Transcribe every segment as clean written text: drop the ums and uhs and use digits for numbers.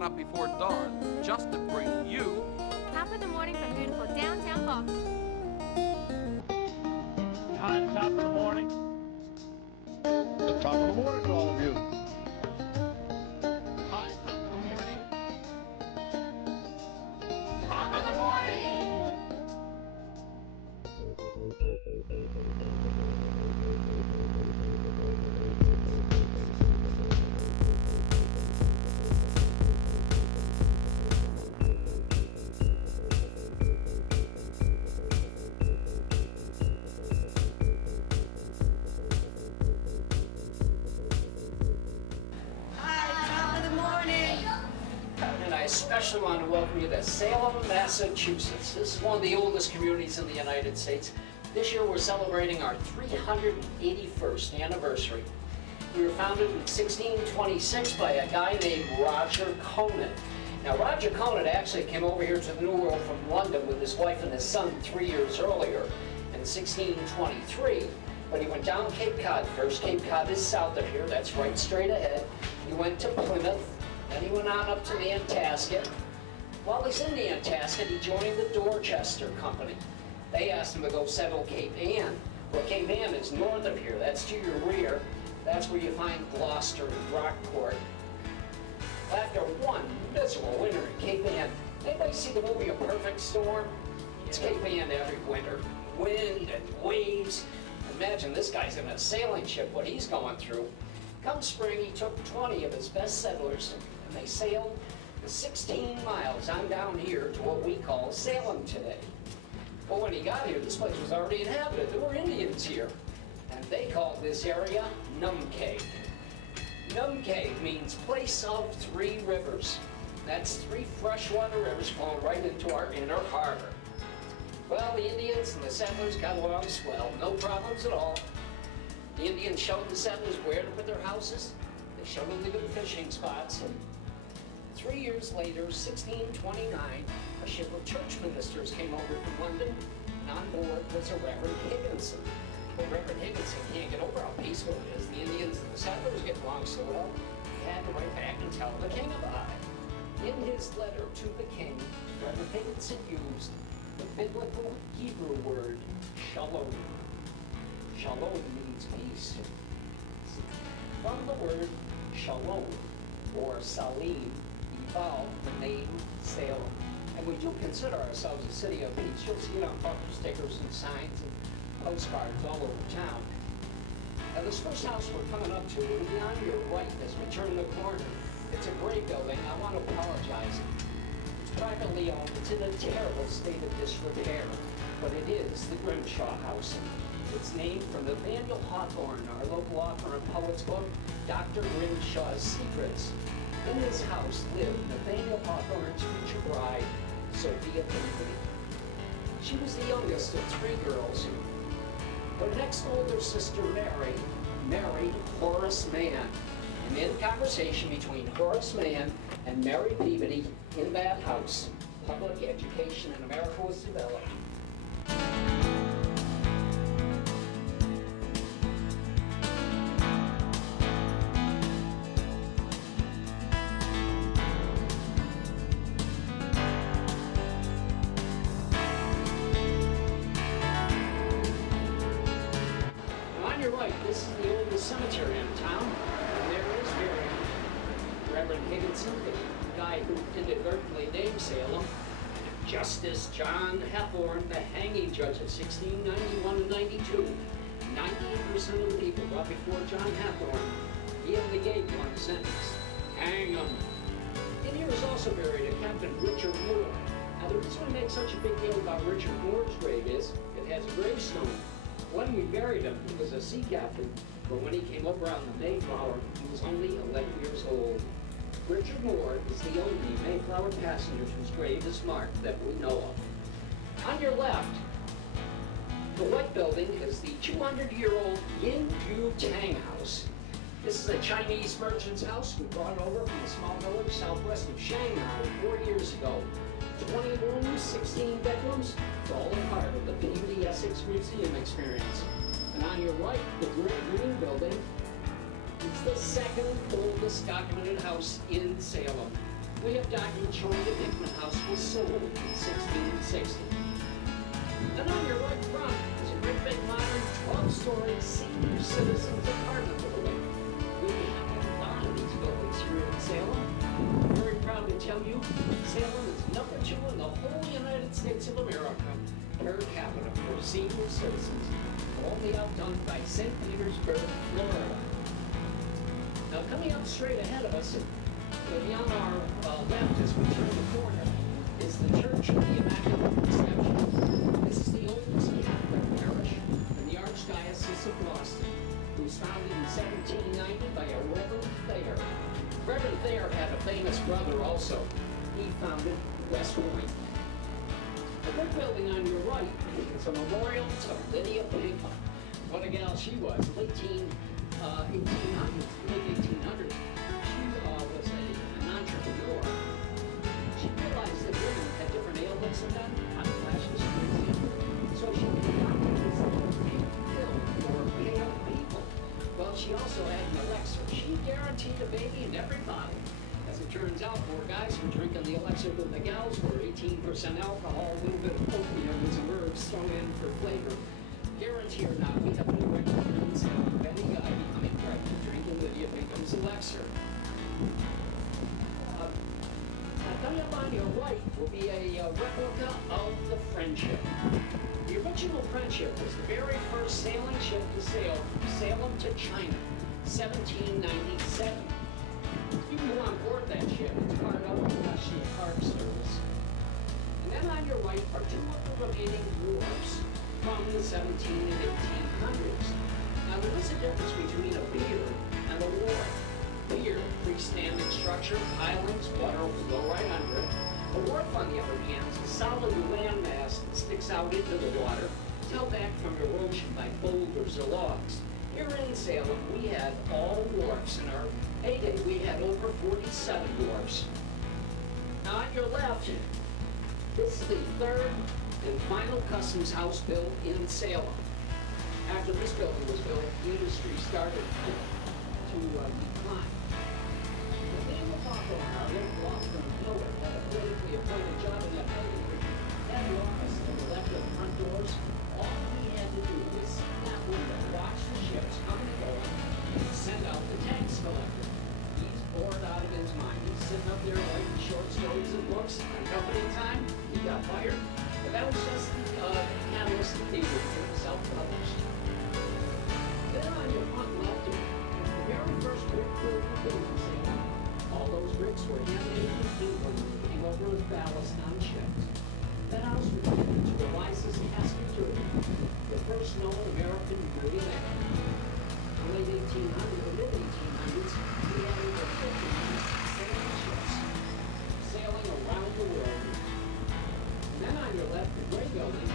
got up before dawn just to bring you Top of the morning from beautiful downtown Boston. On top of the morning. The top of the morning to all of you. Hi. Top of the morning. And I especially want to welcome you to Salem, Massachusetts. This is one of the oldest communities in the United States. This year we're celebrating our 381st anniversary. We were founded in 1626 by a guy named Roger Conant. Now Roger Conant actually came over here to the New World from London with his wife and his son 3 years earlier in 1623. But he went down Cape Cod first. Cape Cod is south of here, that's right straight ahead. He went to Plymouth. Then he went on up to the Nantasket. While he's in the Nantasket, he joined the Dorchester Company. They asked him to go settle Cape Ann. Well, Cape Ann is north of here. That's to your rear. That's where you find Gloucester and Rockport. After one miserable winter in Cape Ann, anybody see the movie A Perfect Storm? It's Cape Ann every winter. Wind and waves. Imagine this guy's in a sailing ship, what he's going through. Come spring, he took 20 of his best settlers, and they sailed the 16 miles on down here to what we call Salem today. But when he got here, this place was already inhabited. There were Indians here, and they called this area Num Cave. Num Cave means place of three rivers. That's three freshwater rivers flowing right into our inner harbor. Well, the Indians and the settlers got along swell, no problems at all. The Indians showed the settlers where to put their houses. They showed them the good fishing spots. And 3 years later, 1629, a ship of church ministers came over from London, and on board was a Reverend Higginson. Well, Reverend Higginson can't get over how peaceful it is. The Indians and the settlers get along so well, he had to write back and tell the king about it. In his letter to the king, Reverend Higginson used the biblical Hebrew word shalom. Shalom means peace. From the word shalom, or salim, evolved the name Salem. And we do consider ourselves a city of peace. You'll see it on bumper stickers and signs and postcards all over town. Now this first house we're coming up to will be on your right as we turn the corner. It's a great building. I want to apologize. It's privately owned. It's in a terrible state of disrepair, but it is the Grimshaw House. It's named from Nathaniel Hawthorne, our local author and poet's book, Dr. Grimshaw's Secrets. In this house lived Nathaniel Hawthorne's future bride, Sophia Pinkley. She was the youngest of three girls. Her next older sister, Mary, married Horace Mann. And in conversation between Horace Mann and Mary Peabody in that house, public education in America was developed. This is the oldest cemetery in town, and there is buried Reverend Higginson, the guy who inadvertently named Salem, and Justice John Hathorne, the hanging judge of 1691 and 92. 98% of the people brought before John Hathorne, he only gave one sentence: hang 'em. In here is also buried a Captain Richard Moore. Now the reason we make such a big deal about Richard Moore's grave is it has a gravestone. When we buried him, he was a sea captain, but when he came over on the Mayflower, he was only 11 years old. Richard Moore is the only Mayflower passenger whose grave is marked that we know of. On your left, the white building is the 200-year-old Yin Yu Tang House. This is a Chinese merchant's house we brought over from a small village southwest of Shanghai 4 years ago. 20 rooms, 16 bedrooms, it's all a part of the Peabody Essex Museum experience. And on your right, the Great Green Building is the second oldest documented house in Salem. We have documents showing the Hickman House was sold in 1660. Then on your right front is a great big modern 12-story senior citizens apartment building. We have a lot of these buildings here in Salem. I'm very proud to tell you, Salem is number 2 in the whole United States of America per capita for senior citizens, only outdone by St. Petersburg, Florida. Now coming up straight ahead of us, on our left as we turn the corner, is the Church of the Immaculate Conception. This is the oldest Catholic parish in the Archdiocese of Boston, who was founded in 1790 by a Reverend Thayer. Reverend Thayer had a famous brother also. He founded West Point. The brick building on your right is a memorial to Lydia Pinkman. What a gal she was, late 1800s, late 1800s. She was an entrepreneur. She realized that women had different ailments and that hot flashes, for example. So she adopted this little pink pill for pale people. Well, she also had an elixir. She guaranteed a baby in every bottle. As it turns out, poor guys were drinking the elixir than the gals were. 18% alcohol, a little bit of opium and some herbs thrown in for flavor. Guarantee or not, we have no record in Salem of any guy becoming pregnant drinking Lydia Pinkham's elixir. Coming up on your right will be a replica of the Friendship. The original Friendship was the very first sailing ship to sail from Salem to China, 1797. You can go on board that ship. It's part of the National Park Service. And then on your right are 2 of the remaining wharves from the 17 and 1800s. Now there is a difference between a pier and a wharf. Pier, freestanding structure, pilings, water will go right under it. A wharf, on the other hand, is a solid landmass that sticks out into the water, held back from erosion by boulders or logs. Here in Salem, we had all wharfs. In our heyday, we had over 47 wharfs. Now on your left, this is the 3rd and final customs house built in Salem. After this building was built, the industry started to decline. Nathaniel Hawthorne, our local law firm builder, had a politically appointed job in that building. Had the office to the left of the front doors. All he had to do was sit in that window, watch the ships coming and going, and send out the tax collector. He's bored out of his mind. He's sitting up there writing short stories and books. On company time, he got fired. But that was just the catalyst he needed to get himself published. Then on your front left is the very first brick building built in Salem. All those bricks were handmade in England and came over as ballast on ships. That house was given to Eliza's Cascatur, the first known American millionaire. In the late 1800s, or mid-1800s, we had over 50 sailing ships sailing around the world. And then on your left, the gray building,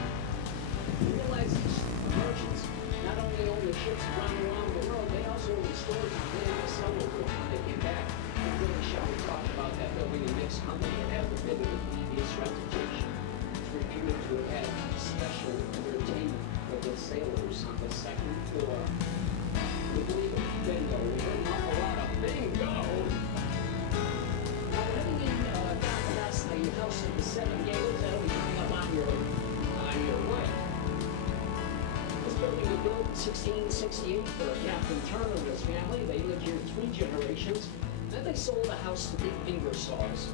you realize these merchants not only owned the ships around the world, they also owned the stores on land of Salem when they came back. And really shall we talk about that building and mixed company and have a bit of a devious reputation. It's reputed to have had special entertainment for the sailors on the 2nd floor. We believe in bingo. We heard an awful lot of bingo. Now, heading in down past the House of the 7 Gables, that'll be coming up on your right. This building was built in 1668 for Captain Turner and his family. They lived here 3 generations. Then they sold the house to the Ingersolls.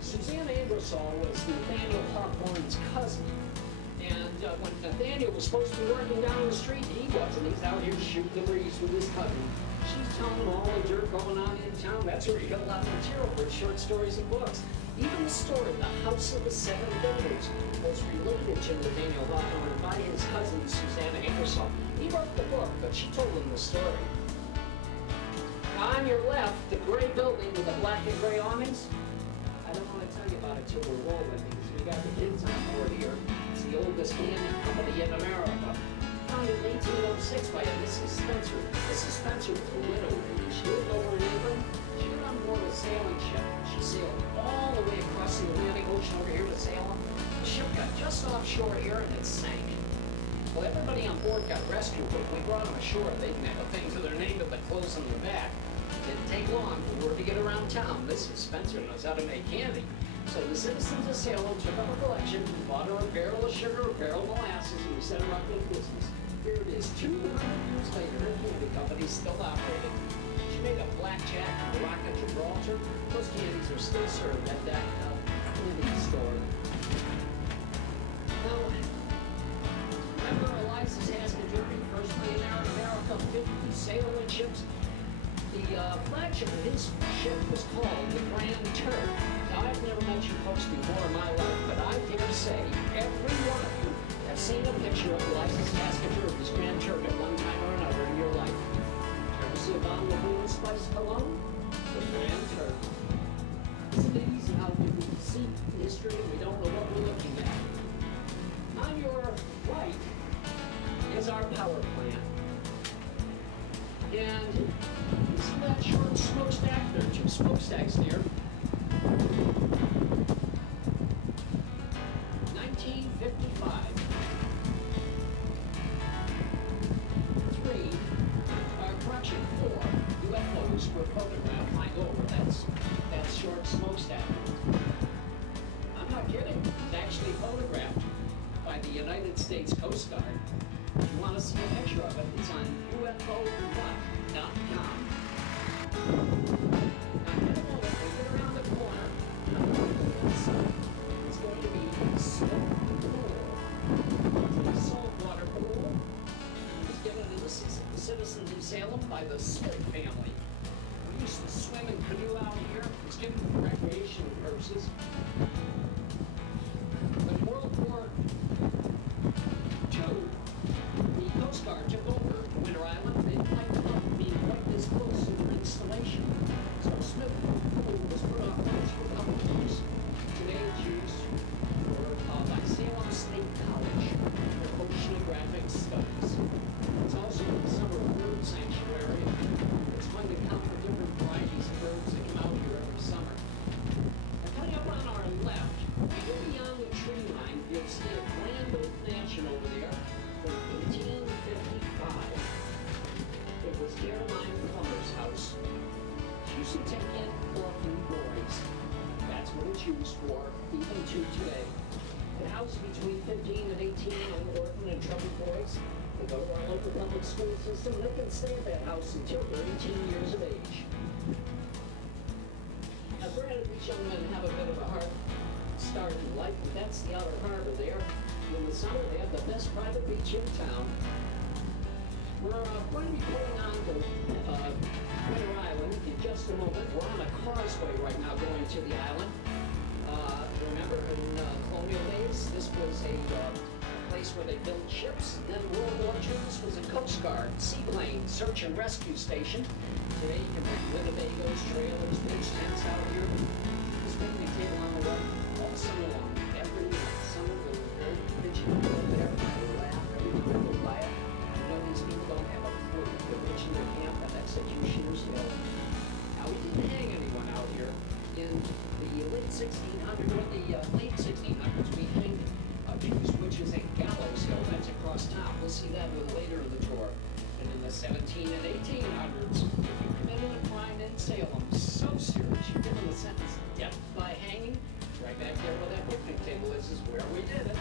Susanna Ingersoll was Nathaniel Hawthorne's cousin. And when Nathaniel was supposed to be working down the street, he wasn't. He's out here shooting the breeze with his cousin. She's telling him all the dirt going on in town. That's where he got a lot of material for short stories and books. Even the story, The House of the 7 Builders, was related to Nathaniel Hawthorne by his cousin, Susanna Ingersoll. He wrote the book, but she told him the story. Now, on your left, the gray building with the black and gray awnings. I don't want to tell you about it till we're rolling, because we got the kids on board here. It's the oldest candy company in America. Founded in 1806 by a Mrs. Spencer. Mrs. Spencer was a widow lady. She lived over in England. She was on board a sailing ship. She sailed all the way across the Atlantic Ocean over here to Salem. The ship got just offshore here and it sank. Well, everybody on board got rescued, but when we brought them ashore, they didn't have a thing to their name but the clothes on their back. Didn't take long for word to get around town. Mrs. Spencer knows how to make candy. So the citizens of Salem took up a collection, bought her a barrel of sugar, a barrel of molasses, and we set her up in business. Here it is, 200 years later, her candy company's still operating. She made a blackjack and a rock of Gibraltar. Those candies are still served at that candy store. Now, remember Eliza's Askew, first millionaire in America, 50 sailing ships? The flagship of his ship was called the Grand Turk. Now, I've never met you folks before in my life, but I dare say every one of you have seen a picture of Eliza's Askew of his Grand Turk at one time or another in your life. Courtesy of on the Blue Spice Cologne, the Grand Turk. Isn't it easy how we see history and we don't know what we're looking at? On your right is our power plant. And you see that short smokestack? There are 2 smokestacks there. 1955. 4 UFOs were photographed flying over that short smokestack. I'm not kidding. It was actually photographed by the United States Coast Guard. If you want to see a picture of it, it's on UFO.com. Now, in a moment, we get around the corner, it's going to be Smith Pool. It's a saltwater pool. It was given to the citizens of Salem by the Smith family. We used to swim and canoe out here. It was given for recreational purposes. When World War II, the Coast Guard took over Winter Island. They didn't like the love being quite this close to their installation. So Smith Pool was put off once for a couple of years. Today it's used by Salem State College for oceanographic studies. It's also a summer bird sanctuary. It's fun to count the different varieties of birds that come out here every summer. Now, coming up on our left, way beyond the tree line, you'll see a grand old mansion over there from 1855. It was Caroline Plummer's house. She used to take in orphan boys. That's what it's used for, even to today. It houses between 15 and 18 orphan and troubled boys. They go to our local public school system. They can stay at that house until they're 18 years of age. Now, granted, these young men have a bit of a hard start in life, but that's the outer harbor there. In the summer, they have the best private beach in town. We're going to be pulling on to Winter Island in just a moment. We're on a causeway right now going to the island. Remember, in colonial days, this was a place where they built ships. Then World War II, this was a Coast Guard seaplane search and rescue station. Today, you can bring Winnebagos, trailers, pitch tents out here. This picnic table on the right, all summer long. Every summer, the very pitchy over there. They laugh, everybody's tickled by it. You know, these people don't have a clue. They're pitching their camp at Executioner's Hill. Now, we didn't hang anyone out here. In the late 1600s, or the late 1600s, we hanged accused, which is a gallows hill. That's across town. We'll see that a little later in the tour. And in the 17 and 1800s, if you committed a crime in Salem so serious, you're given the sentence death by hanging. Right back there where that picnic table is where we did it.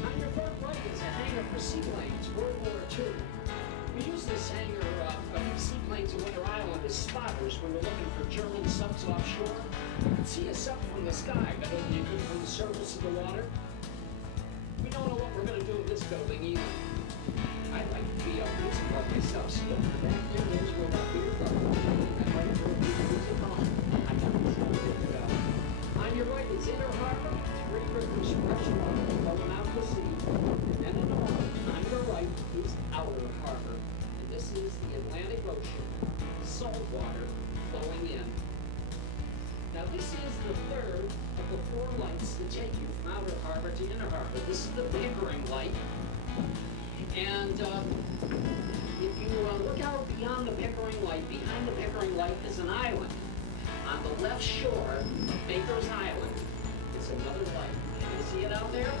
On your far right is a hangar for seaplanes, World War II. We use this hangar of these seaplanes in Winter Island as spotters when we're looking for German subs offshore. You can see us up from the sky, but only you could from the surface of the water. We don't know what we're going to do with this building either. I'd like to be a music bar myself, so look back there, there's where that beer garden is. That right there will be the music hall. I got this one big bell. On your right is Inner Harbor, 3 rivers, fresh water flowing out to sea. And then in the morning, on your right is Outer Harbor. And this is the Atlantic Ocean, salt water flowing in. Now this is the third of the 4 lights that take you from Outer Harbor to Inner Harbor. This is the Pickering light. And if you look out beyond the Pickering light, behind the Pickering light is an island. On the left shore of Baker's Island is another light. Can you see it out there?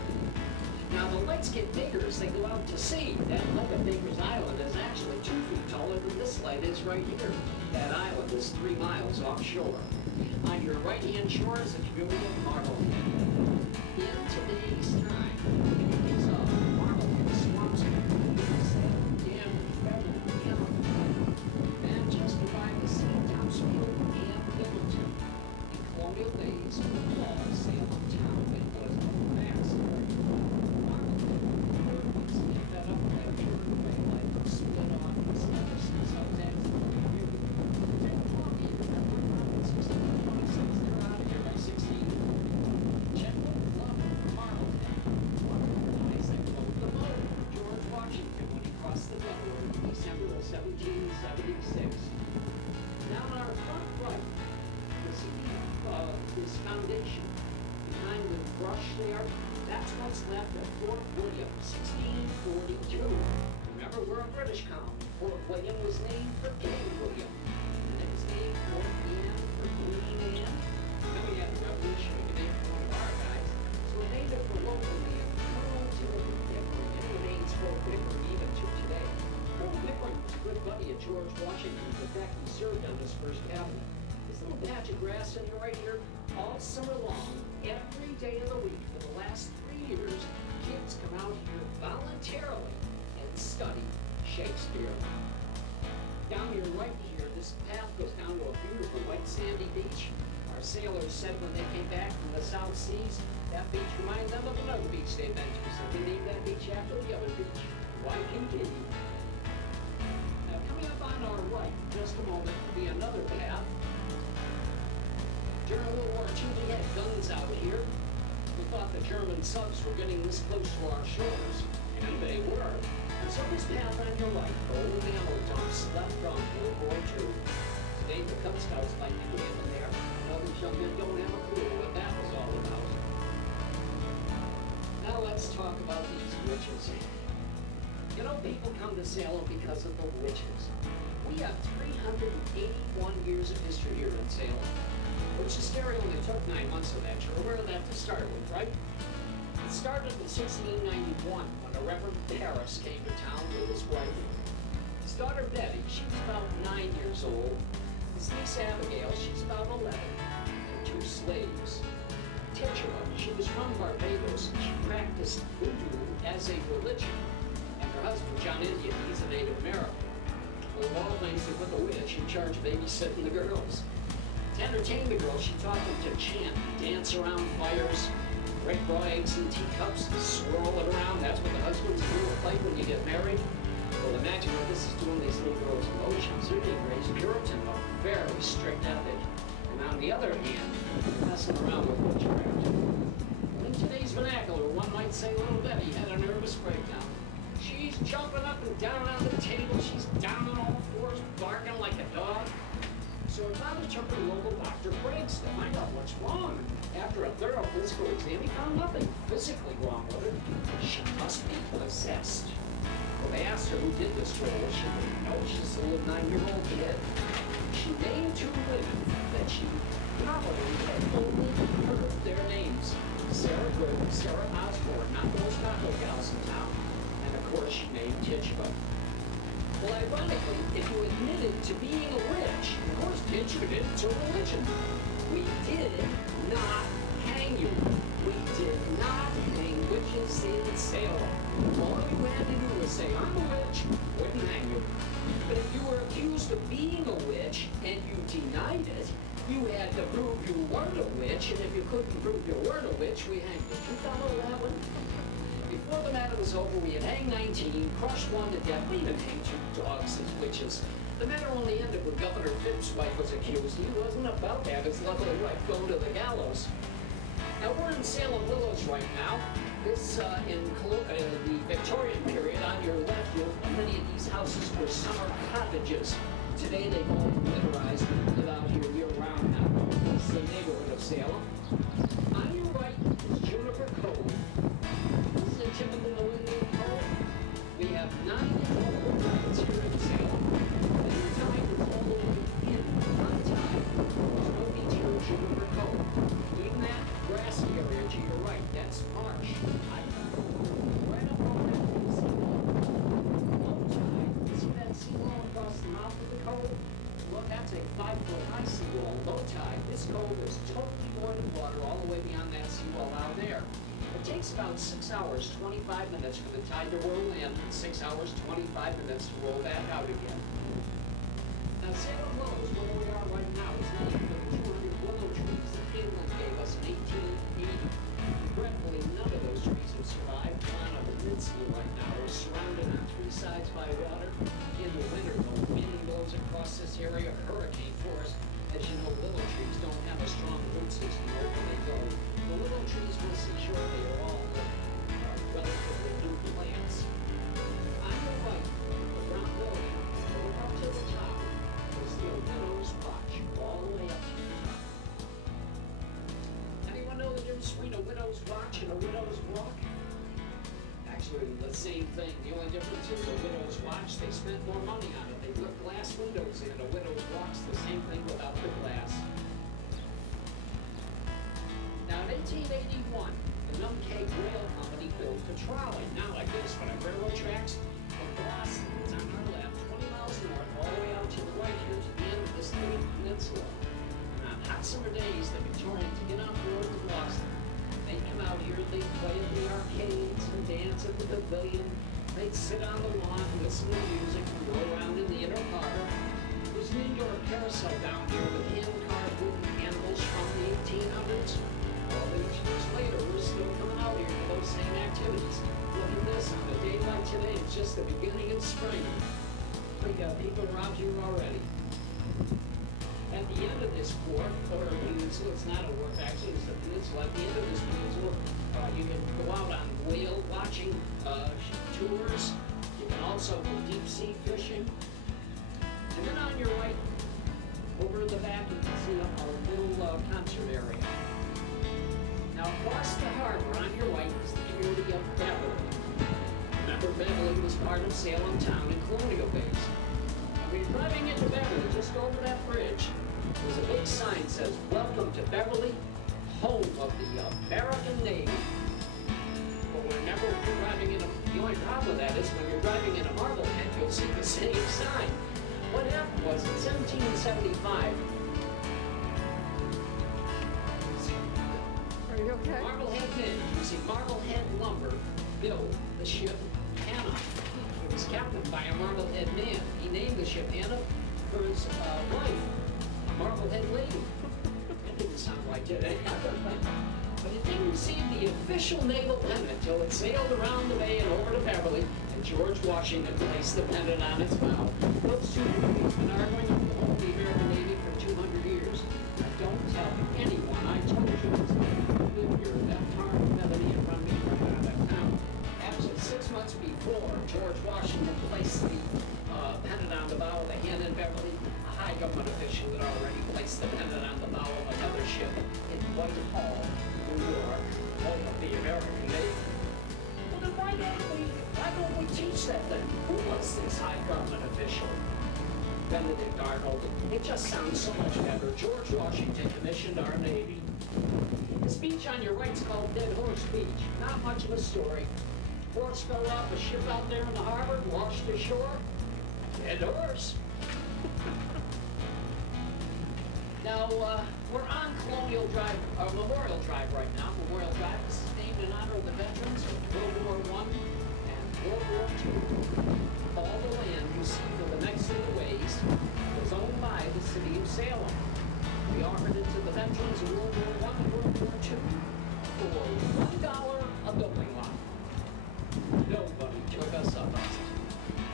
Now the lights get bigger as they go out to sea. That light of Baker's Island is actually 2 feet taller than this light side is right here. That island is 3 miles offshore. On your right-hand shore is the community of Marblehead. In today's time, communities of Marblehead, Swampscott, Salem, Danvers, Beverly, Hamilton, and just by the same Townsville and Littleton. In colonial days, all Salem town, it was a massive area. Marblehead, once they fed up that Jordan Bay, like split off the South Texas community. It took 12 years. That went around in 1626. They're out of here by 16. Chetwood loved Marblehead. One of the guys that rode the boat, George Washington, when he crossed the Delaware in December of 1776. Now on our front right, you see this foundation behind the brush there. That's what's left of Fort William, 1642. Remember, we're a British colony. Fort William was named for King William. And it was named Fort Anne for Queen Anne. Then we had the Revolution, we named it for one of our guys. So we named it for local name, Colonel Timothy Pickering. And it names Fort Pickering even to today. Colonel Pickering was a good buddy of George Washington. In fact, he served on his first cabinet. This little patch of grass in here right here, all summer long, every day of the week for the last 3 years, kids come out here voluntarily and study Shakespeare. Down here, right here, this path goes down to a beautiful white sandy beach. Our sailors said when they came back from the South Seas, that beach reminded them of another beach they'd been to, so they named that beach after the other beach, Waikiki. Now, coming up on our right, just a moment, will be another path. During World War II, we had guns out here. We thought the German subs were getting this close to our shores, and they were. And so this path on your right, old ammo dumps left from World War II. Today, the Cub Scouts might be camping there. Other young men don't have a clue what that was all about. Now let's talk about these witches. You know, people come to Salem because of the witches. We have 381 years of history here in Salem. Which hysteria only took 9 months of that. You're aware of that to start with, right? It started in 1691 when the Reverend Paris came to town with his wife. His daughter Betty, she was about 9 years old. His niece Abigail, she's about 11. And 2 slaves. Tituba, she was from Barbados. She practiced voodoo as a religion. And her husband, John Indian, he's a Native American. Well, of all things, they put the witch in charge of babysitting the girls. To entertain the girls, she taught them to chant, dance around fires, break raw eggs in teacups, swirl it around. That's what the husbands do at play when you get married. Well, imagine what this is doing these little girls' emotions. They're being raised Puritan, a very strict ethic. And on the other hand, messing around with witchcraft. In today's vernacular, one might say little Betty had a nervous breakdown. She's jumping up and down on the table. She's down on all fours, barking like a dog. So her father took her to local Dr. Briggs to find out what's wrong. After a thorough physical exam, he found nothing physically wrong with her. She must be possessed. Well, they asked her who did this to her. She didn't know. She's a little 9-year-old kid. She named 2 women that she probably had only heard their names. Sarah Good, Sarah Osborne, not those taco gals in town. And of course, she named Tituba. Well, ironically, if you admitted to being a witch, of course, Tituba did, it's a religion. We did not hang you. We did not hang witches in Salem. All you had to do was say, I'm a witch, wouldn't hang you. But if you were accused of being a witch and you denied it, you had to prove you weren't a witch, and if you couldn't prove you weren't a witch, we hanged you. You follow that one? Before the matter was over, we had hanged 19, crushed 1 to death. We even hanged 2 dogs as witches. The matter only ended when Governor Phipps's wife was accused. He wasn't about to have his lovely wife go to the gallows. Now, we're in Salem Willows right now. This, in the Victorian period, on your left, many of these houses were summer cottages. Today, they've all winterized and live out here year-round now. This is the neighborhood of Salem. On your right is Juniper Cove. This is a typical New England cove. We have 9 local markets here in Salem. And the tide was all the way in on time. There's no beach here in Juniper Cove. Even that grassy area to your right, that's marsh. Right up on that sea wall. Low tide, you see that sea wall across the mouth of the cove? 5-foot high seawall, low tide, this cove is totally void of water all the way beyond that seawall out there. It takes about 6 hours, 25 minutes for the tide to roll in, and 6 hours, 25 minutes to roll back out again. Now, Salem Willows, where we are right now, is named for the 200 willow trees that England gave us in 1880. Regretfully, none of those trees have survived. We're on a peninsula right now. We're surrounded on 3 sides by water. In the winter, the wind blows across this area, a hurricane force. As you know, willow trees don't have a strong root system where they go. The willow trees will see shortly are all relatively new plants. On the right, the brown building, look up to the top, is the Widow's Watch, all the way up to the top. Anyone know the difference between a widow's watch and a widow's walk? Actually, the same thing. The only difference is a widow's watch, they spent more money on it. They put glass windows in. A widow's watch, the same thing without the glass. Now, in 1881, the Numcake Rail Company built a trolley. Now, like this, when on railroad tracks, from Boston, it's on our left, 20 miles north, all the way out to the right here to the end of this little peninsula. And on hot summer days, the Victorians to get off the road to Boston, they'd come out here, they'd play at the arcades and dance at the pavilion. They'd sit on the lawn and listen to music and go around in the inner harbor. There's an indoor carousel down here with hand-carved wooden animals from the 1800s. All these years later, we're still coming out here for those same activities. Look at this, on a day like today, it's just the beginning of spring. We got people around here already. At the end of this port, or peninsula, it's not a wharf actually, it's a peninsula. At the end of this peninsula, you can go out on whale watching tours. You can also go deep sea fishing. And then on your right, over in the back, you can see our little concert area. Now, across the harbor, on your right, is the community of Beverly. Remember, Beverly was part of Salem town in colonial days. When you're driving into Beverly, just over that bridge, there's a big sign that says, "Welcome to Beverly, home of the American Navy." But whenever you're driving in the only problem with that is when you're driving in a Marblehead, you'll see the same sign. What happened was, in 1775, Okay. Marblehead men using Marblehead lumber built the ship Hannah. It was captained by a Marblehead man. He named the ship Hannah for his wife, a Marblehead lady. That didn't sound right, did it? But it didn't receive the official naval pennant until it sailed around the bay and over to Beverly, and George Washington placed the pennant on its bow. Those two navies have been arguing over the American Navy for 200 years. Now, don't tell anyone I told you this. That farm Bethany in front of me right out of town. Actually, 6 months before George Washington placed the pennant on the bow of the Hannah in Beverly, a high government official had already placed the pennant on the bow of another ship in Whitehall, New York, home of the American Navy. Well, then why don't we teach that then? Who was this high government official? Benedict Arnold. It just sounds so much better. George Washington commissioned our Navy. The beach on your right is called Dead Horse Beach. Not much of a story. Horse fell off a ship out there in the harbor, washed ashore. Dead horse. Now, we're on Colonial Drive, Memorial Drive right now. Memorial Drive is named in honor of the veterans of World War I and World War II. All the land you see for the next little ways was owned by the city of Salem. We offered it to the veterans of World War I and World War II for $1 a building lot. Nobody took us up on it.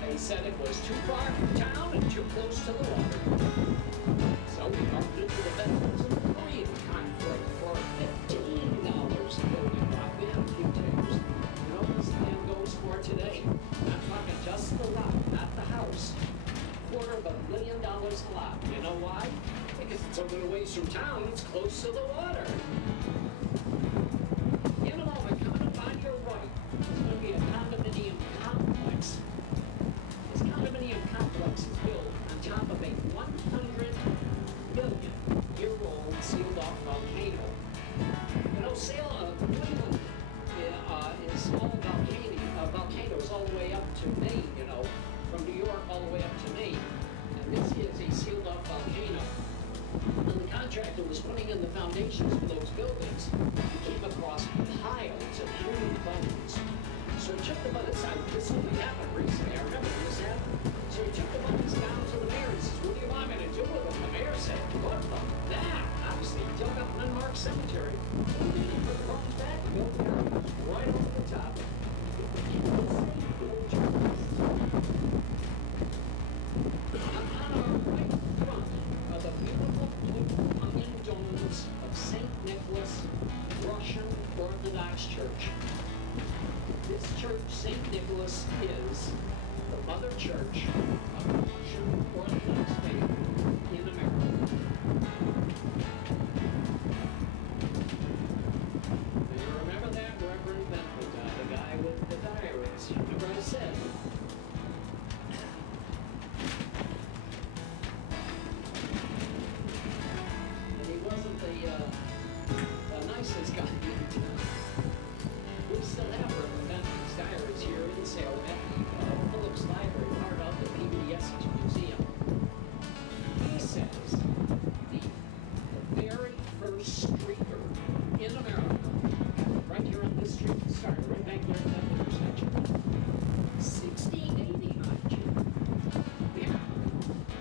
They said it was too far from town and too close to the water. So we offered it to the veterans of the Korean conflict for $15 a building lot. We have a few takers. You know what this land goes for today? I'm talking just the lot, not the house. $250,000 a lot. You know why? Because it's a little ways from town, it's close to the water. In a moment, coming up on your right, there's going to be a condominium complex. This condominium complex is built on top of a 100-million-year-old sealed-off volcano. You know, Cleveland is all volcanoes all the way up to Maine, you know, from New York all the way up to Maine. And this is a sealed-off volcano. he came across piles of human bones. So he took the bones. This only happened recently. I remember when this happened. So he took the bones down to the mayor. He says, "What do you want me to do with them?" The mayor said, "Put them down." Obviously, he dug up an unmarked cemetery. And then he put the bones back and built pyramids right over the top. On our right front are the beautiful blue onion domes of St. Nicholas Russian Orthodox Church. This church, St. Nicholas, is the mother church of the Russian Orthodox faith in America. Do you remember that Reverend Bentley, the guy with the diaries? Remember I said? And he wasn't the nicest guy in town. We still have Reverend Bentley's diaries here in Salem at the Phillips Library, part of the PBS Museum. He says the very first streaker in America, right here on this street, started right back there at that intersection. 1680, mind you. Yeah.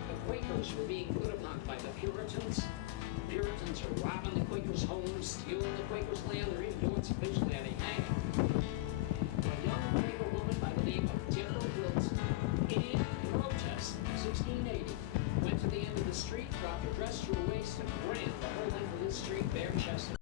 The Quakers were being put upon by the Puritans. Puritans are robbing the Quakers' homes, stealing the Quakers' land. They're even doing some vigilante hanging. A young Quaker woman by the name of Deborah Wilt, in protest, 1680, went to the end of the street, dropped her dress to her waist, and ran the whole length of this street bare-chested.